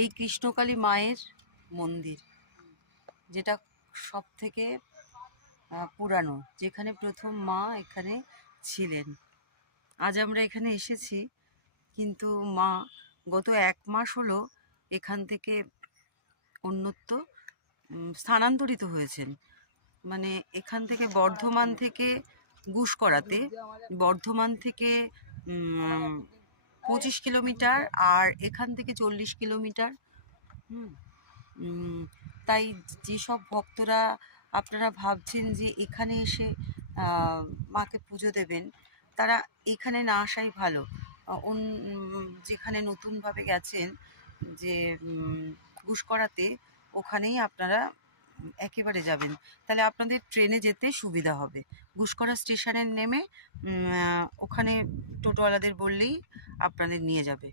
এই কৃষ্ণকালী মায়ের মন্দির, যেটা সব থেকে পুরানো, যেখানে প্রথম মা এখানে ছিলেন। আজ আমরা এখানে এসেছি, কিন্তু মা গত 1 মাস হলো এখান থেকে অন্যত্র স্থানান্তরিত হয়েছেন। মানে এখান থেকে বর্ধমান থেকে গুসকরাতে, বর্ধমান থেকে 25 কিলোমিটার, আর এখান থেকে 40 কিলোমিটার। তাই যেসব ভক্তরা আপনারা ভাবছেন যে এখানে এসে মাকে পুজো দেবেন, তারা এখানে না আসাই ভালো। যেখানে নতুনভাবে গেছেন, যে গুসকরাতে, ওখানেই আপনারা একেবারে যাবেন, তাহলে আপনাদের ট্রেনে যেতে সুবিধা হবে। গুসকরা স্টেশনে নেমে ওখানে টোটোওয়ালাদের বললেই আপনাদের নিয়ে যাবে।